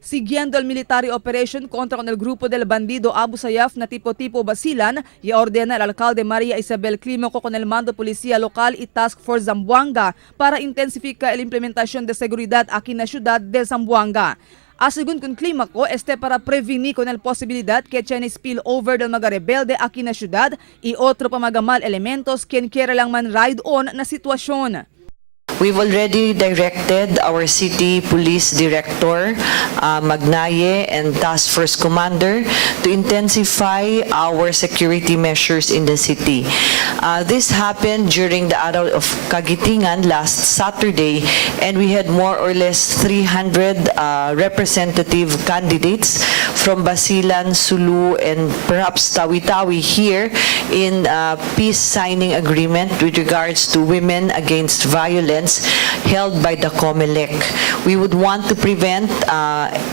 siguiendo el military operation contra con el grupo del bandido Abu Sayyaf na tipo-tipo Basilan, y ordena el alcalde María Isabel Climoco con el mando policía local y Task Force Zamboanga para intensificar la implementación de seguridad aquí en la ciudad de Zamboanga. Según con Climaco, para prevenir con la posibilidad que Chinese spillover del mga rebelde aquí na syudad y otro pa mga mal elementos quien quiera lang man ride on na sitwasyon. We've already directed our city police director, Magnaye, and task force commander to intensify our security measures in the city. This happened during the Araw of Kagitingan last Saturday, and we had more or less 300 representative candidates from Basilan, Sulu, and perhaps Tawi-Tawi here in peace signing agreement with regards to women against violence held by the COMELEC. We would want to prevent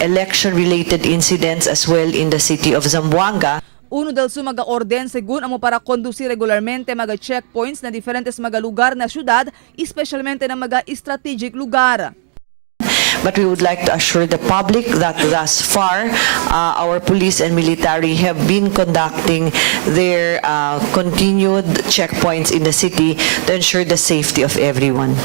election-related incidents as well in the city of Zamboanga. Uno del su mga orden según amo para conducir regularmente mga checkpoints na diferentes mga lugar na syudad, especialmente na mga strategic lugar. But we would like to assure the public that thus far, our police and military have been conducting their continued checkpoints in the city to ensure the safety of everyone.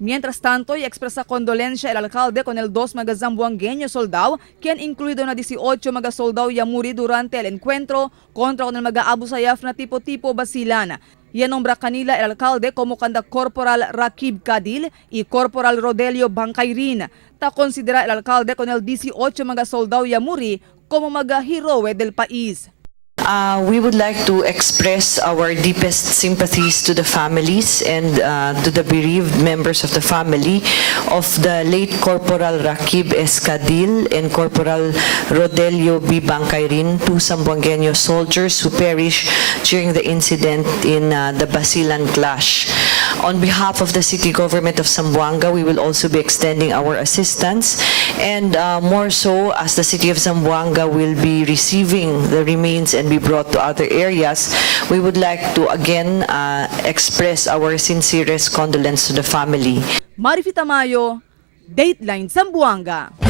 Mientras tanto, expresa condolencia el alcalde con el 2 mga zamboangueño soldado, quien incluido na 18 mga soldado ya muri durante el encuentro contra con el mga Abu Sayyaf na tipo-tipo Basilan. Nombra kanila el alcalde como kanda Corporal Rakib Kadil y Corporal Rodelio Bangkayrin. Ta considera el alcalde con el 18 mga soldado ya muri como mga heroe del país. We would like to express our deepest sympathies to the families and to the bereaved members of the family of the late Corporal Rakib Escadil and Corporal Rodelio B. Bangkayrin, two Zamboangueño soldiers who perished during the incident in the Basilan clash. On behalf of the city government of Zamboanga, we will also be extending our assistance, and more so as the city of Zamboanga will be receiving the remains and be brought to other areas, we would like to again express our sincerest condolence to the family. Marifita Mayo, Dateline Zamboanga.